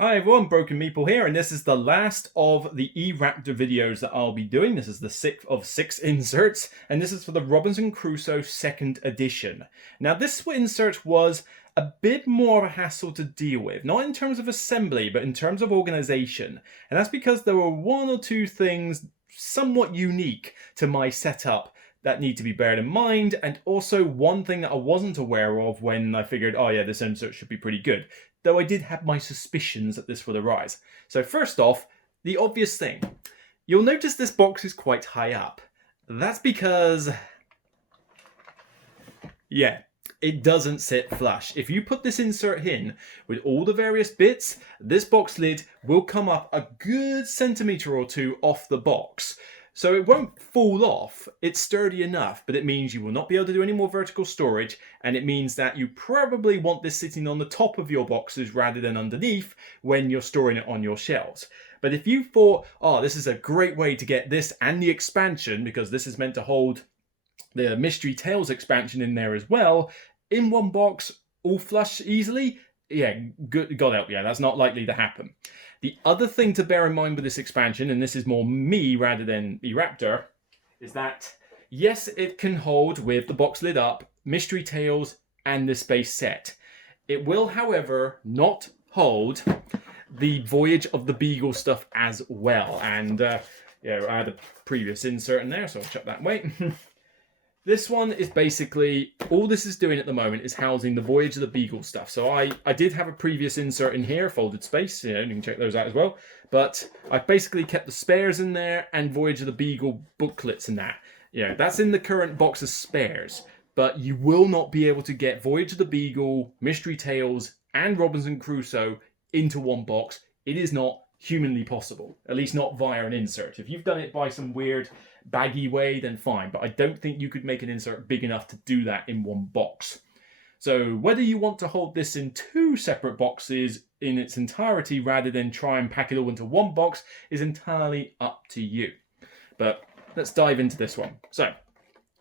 Hi everyone, Broken Meeple here, and this is the last of the ERaptor videos that I'll be doing. This is the 6th of 6 inserts, and this is for the Robinson Crusoe 2nd edition. Now this insert was a bit more of a hassle to deal with, not in terms of assembly, but in terms of organization. And that's because there were one or two things somewhat unique to my setup that need to be bared in mind, and also one thing that I wasn't aware of when I figured, oh yeah, this insert should be pretty good. Though I did have my suspicions that this would arise. So first off, the obvious thing. You'll notice this box is quite high up. That's because, yeah, it doesn't sit flush. If you put this insert in with all the various bits, this box lid will come up a good centimetre or two off the box. So it won't fall off, it's sturdy enough, but it means you will not be able to do any more vertical storage, and it means that you probably want this sitting on the top of your boxes rather than underneath when you're storing it on your shelves. But if you thought, oh, this is a great way to get this and the expansion, because this is meant to hold the Mystery Tales expansion in there as well, in one box, all flush easily, yeah, good, God help, yeah, that's not likely to happen. The other thing to bear in mind with this expansion, and this is more me rather than ERaptor, is that yes, it can hold with the box lid up, Mystery Tales, and this base set. It will, however, not hold the Voyage of the Beagle stuff as well. And yeah, I had a previous insert in there, so I'll chuck that away. This one is basically, all this is doing at the moment is housing the Voyage of the Beagle stuff. So I did have a previous insert in here, Folded Space, you can check those out as well. But I've basically kept the spares in there and Voyage of the Beagle booklets and that. That's in the current box as spares. But you will not be able to get Voyage of the Beagle, Mystery Tales, and Robinson Crusoe into one box. It is not humanly possible, at least not via an insert. If you've done it by some weird baggy way, then fine, but I don't think you could make an insert big enough to do that in one box. So whether you want to hold this in two separate boxes in its entirety rather than try and pack it all into one box is entirely up to you. But let's dive into this one. So,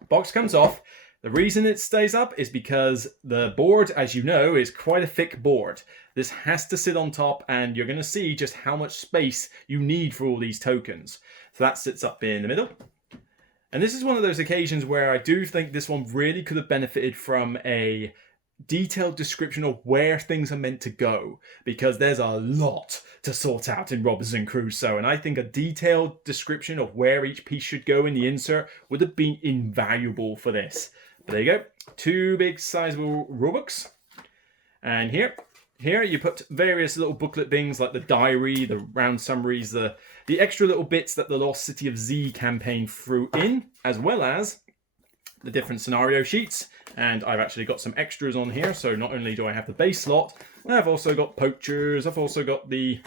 box comes off. The reason it stays up is because the board, as you know, is quite a thick board. This has to sit on top, and you're going to see just how much space you need for all these tokens. So that sits up in the middle. And this is one of those occasions where I do think this one really could have benefited from a detailed description of where things are meant to go, because there's a lot to sort out in Robinson Crusoe, and I think a detailed description of where each piece should go in the insert would have been invaluable for this. But there you go, two big sizable rulebooks, and here you put various little booklet things like the diary, the round summaries, the extra little bits that the Lost City of Z campaign threw in, as well as the different scenario sheets. And I've actually got some extras on here, so not only do I have the base slot, I've also got poachers, I've also got the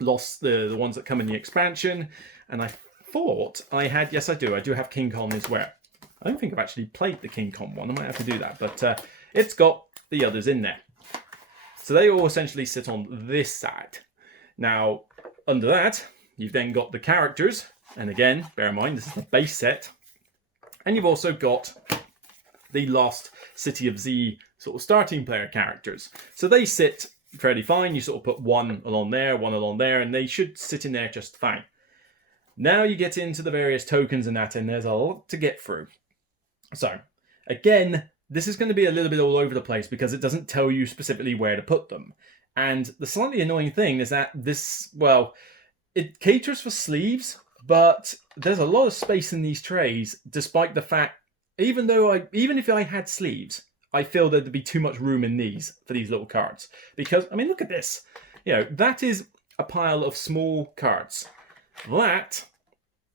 the ones that come in the expansion, and I thought I had, yes I do have King Kong as well. I don't think I've actually played the King Kong one, I might have to do that, but it's got the others in there. So they all essentially sit on this side. Now, under that, you've then got the characters, and again, bear in mind, this is the base set, and you've also got the Lost City of Z sort of starting player characters. So they sit fairly fine. You sort of put one along there, and they should sit in there just fine. Now you get into the various tokens and that, and there's a lot to get through. So, again, this is going to be a little bit all over the place because it doesn't tell you specifically where to put them. And the slightly annoying thing is that this, well, it caters for sleeves, but there's a lot of space in these trays, despite the fact, even if I had sleeves, I feel there'd be too much room in these for these little cards. Because, I mean, look at this. That is a pile of small cards. That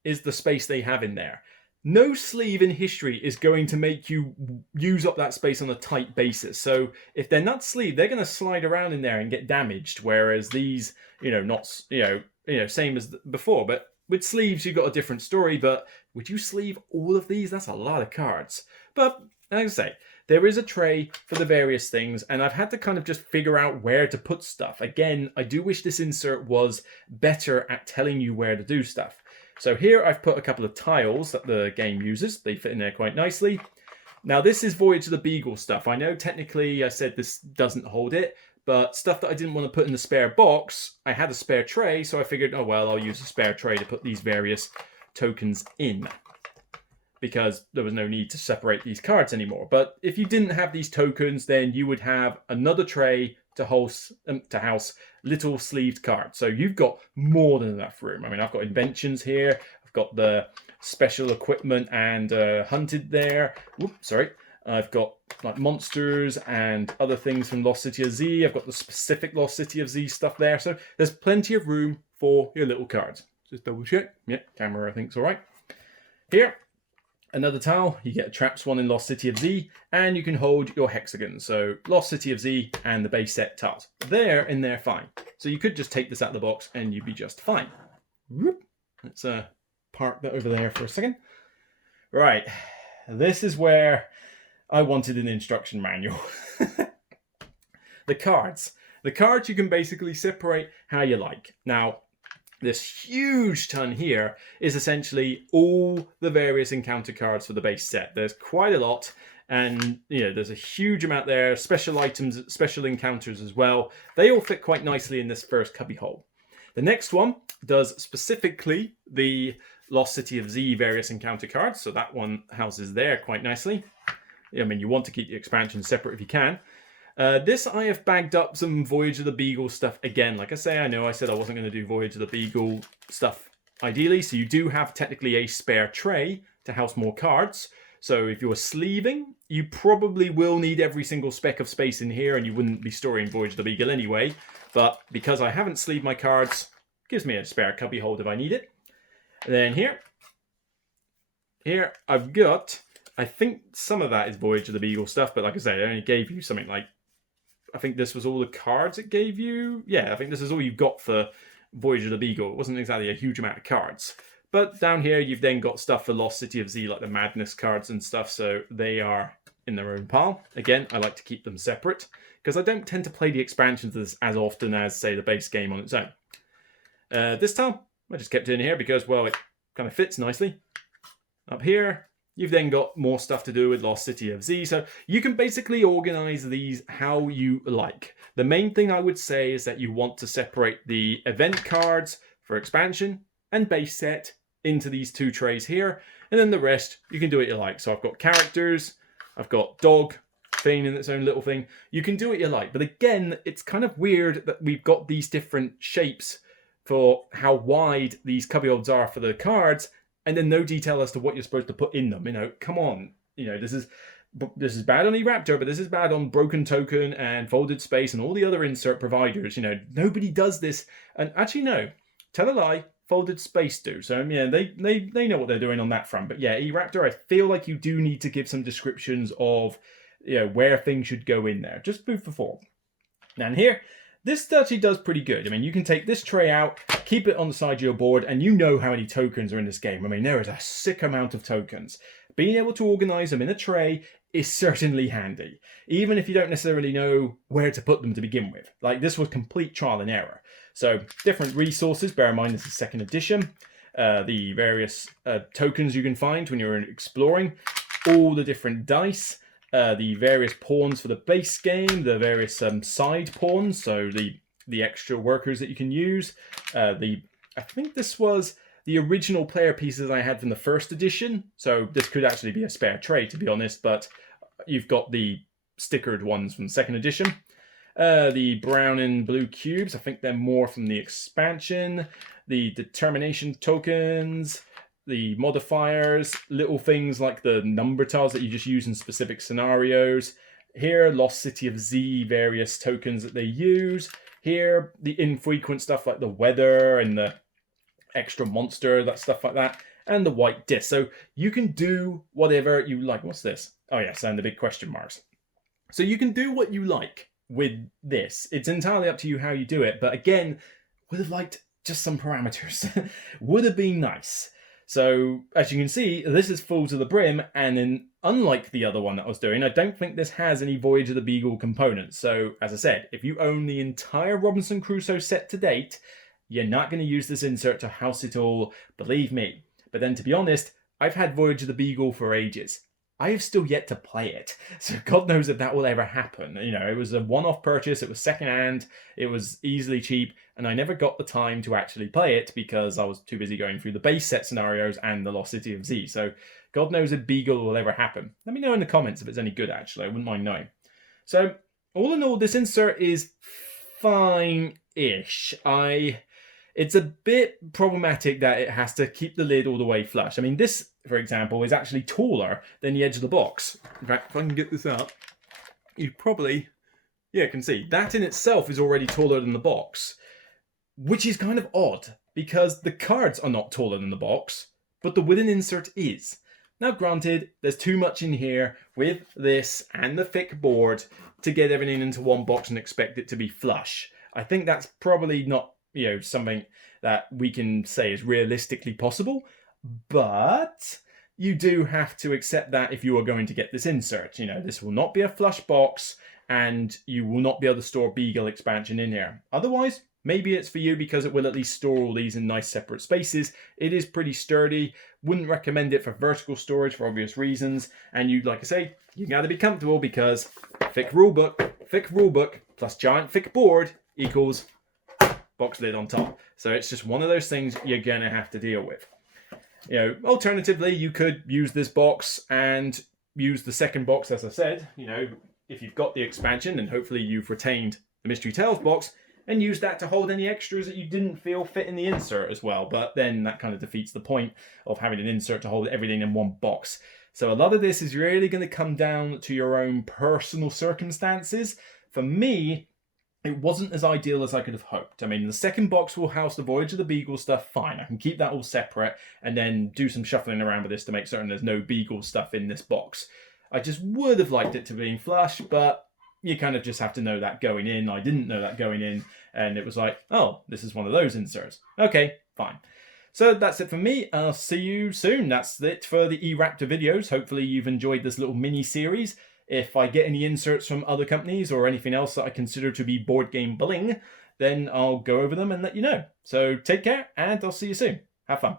is the space they have in there. No sleeve in history is going to make you use up that space on a tight basis. So if they're not sleeved, they're going to slide around in there and get damaged. Whereas these, same as before. But with sleeves, you've got a different story. But would you sleeve all of these? That's a lot of cards. But like I say, there is a tray for the various things, and I've had to kind of just figure out where to put stuff. Again, I do wish this insert was better at telling you where to do stuff. So here I've put a couple of tiles that the game uses. They fit in there quite nicely. Now this is Voyage of the Beagle stuff. I know technically I said this doesn't hold it, but stuff that I didn't want to put in the spare box, I had a spare tray, so I figured, oh well, I'll use a spare tray to put these various tokens in, because there was no need to separate these cards anymore. But if you didn't have these tokens, then you would have another tray to house little sleeved cards. So you've got more than enough room. I mean, I've got inventions here. I've got the special equipment and hunted there. Oops, sorry. I've got like monsters and other things from Lost City of Z. I've got the specific Lost City of Z stuff there. So there's plenty of room for your little cards. Just double check. Yeah, camera I think's all right. Here, another tile. You get a traps one in Lost City of Z, and you can hold your hexagons. So Lost City of Z and the base set tiles. They're in there fine. So you could just take this out of the box and you'd be just fine. Whoop. Let's park that over there for a second. Right, this is where I wanted an instruction manual. The cards. The cards you can basically separate how you like. Now, this huge ton here is essentially all the various encounter cards for the base set. There's quite a lot, and you know, there's a huge amount there. Special items, special encounters as well. They all fit quite nicely in this first cubby hole. The next one does specifically the Lost City of Z various encounter cards, so that one houses there quite nicely. I mean, you want to keep the expansion separate if you can. This I have bagged up some Voyage of the Beagle stuff again. Like I say, I know I said I wasn't going to do Voyage of the Beagle stuff ideally, so you do have technically a spare tray to house more cards. So if you're sleeving, you probably will need every single speck of space in here, and you wouldn't be storing Voyage of the Beagle anyway. But because I haven't sleeved my cards, it gives me a spare cubby hold if I need it. And then here I've got, I think some of that is Voyage of the Beagle stuff, but like I said, I only gave you something like, I think this was all the cards it gave you. Yeah, I think this is all you've got for Voyage of the Beagle. It wasn't exactly a huge amount of cards. But down here, you've then got stuff for Lost City of Z, like the Madness cards and stuff, so they are in their own pile. Again, I like to keep them separate, because I don't tend to play the expansions as often as, say, the base game on its own. This tile, I just kept it in here because, well, it kind of fits nicely. Up here, you've then got more stuff to do with Lost City of Z, so you can basically organize these how you like. The main thing I would say is that you want to separate the event cards for expansion and base set into these two trays here, and then the rest you can do what you like. So I've got characters, I've got dog thing in its own little thing. You can do what you like, but again, it's kind of weird that we've got these different shapes for how wide these cubbyholds are for the cards, and then no detail as to what you're supposed to put in them. You know, come on. You know, this is bad on ERaptor, but this is bad on Broken Token and Folded Space and all the other insert providers. You know, nobody does this. And actually, no, tell a lie, Folded Space do. So, yeah, they know what they're doing on that front. But yeah, ERaptor, I feel like you do need to give some descriptions of, you know, where things should go in there. Just food for thought. And here, this actually does pretty good. I mean, you can take this tray out, keep it on the side of your board, and you know how many tokens are in this game. I mean, there is a sick amount of tokens. Being able to organize them in a tray is certainly handy, even if you don't necessarily know where to put them to begin with. Like, this was complete trial and error. So, different resources. Bear in mind, this is 2nd edition. The various tokens you can find when you're exploring. All the different dice. The various pawns for the base game, the various side pawns, so the extra workers that you can use. I think this was the original player pieces I had from the 1st edition, so this could actually be a spare tray, to be honest, but you've got the stickered ones from 2nd edition. The brown and blue cubes, I think they're more from the expansion. The determination tokens, the modifiers, little things like the number tiles that you just use in specific scenarios. Here, Lost City of Z, various tokens that they use. Here, the infrequent stuff like the weather and the extra monster, that stuff like that. And the white disc. So you can do whatever you like. What's this? Oh yes, and the big question marks. So you can do what you like with this. It's entirely up to you how you do it. But again, would have liked just some parameters. Would have been nice. So, as you can see, this is full to the brim, and then, unlike the other one that I was doing, I don't think this has any Voyage of the Beagle components. So, as I said, if you own the entire Robinson Crusoe set to date, you're not going to use this insert to house it all, believe me. But then, to be honest, I've had Voyage of the Beagle for ages. I have still yet to play it. So God knows if that will ever happen. You know, it was a one-off purchase, it was secondhand, it was easily cheap, and I never got the time to actually play it because I was too busy going through the base set scenarios and the Lost City of Z. So God knows if Beagle will ever happen. Let me know in the comments if it's any good, actually. I wouldn't mind knowing. So, all in all, this insert is fine-ish. It's a bit problematic that it has to keep the lid all the way flush. I mean, this, for example, is actually taller than the edge of the box. In fact, if I can get this up, you probably, can see. That in itself is already taller than the box, which is kind of odd, because the cards are not taller than the box, but the wooden insert is. Now, granted, there's too much in here with this and the thick board to get everything into one box and expect it to be flush. I think that's probably not, something that we can say is realistically possible, but you do have to accept that if you are going to get this insert. This will not be a flush box, and you will not be able to store Beagle expansion in here. Otherwise, maybe it's for you because it will at least store all these in nice separate spaces. It is pretty sturdy. Wouldn't recommend it for vertical storage for obvious reasons. And like I say, you gotta be comfortable because thick rulebook plus giant thick board equals box lid on top. So it's just one of those things you're gonna have to deal with. Alternatively, you could use this box and use the second box, as I said, if you've got the expansion and hopefully you've retained the Mystery Tales box, and use that to hold any extras that you didn't feel fit in the insert as well. But then that kind of defeats the point of having an insert to hold everything in one box. So a lot of this is really going to come down to your own personal circumstances. For me, it wasn't as ideal as I could have hoped. I mean, the second box will house the Voyage of the Beagle stuff, fine. I can keep that all separate and then do some shuffling around with this to make certain there's no Beagle stuff in this box. I just would have liked it to be flush, but you kind of just have to know that going in. I didn't know that going in, and it was like, oh, this is one of those inserts. Okay, fine. So that's it for me. I'll see you soon. That's it for the ERaptor videos. Hopefully you've enjoyed this little mini-series. If I get any inserts from other companies or anything else that I consider to be board game bling, then I'll go over them and let you know. So take care, and I'll see you soon. Have fun.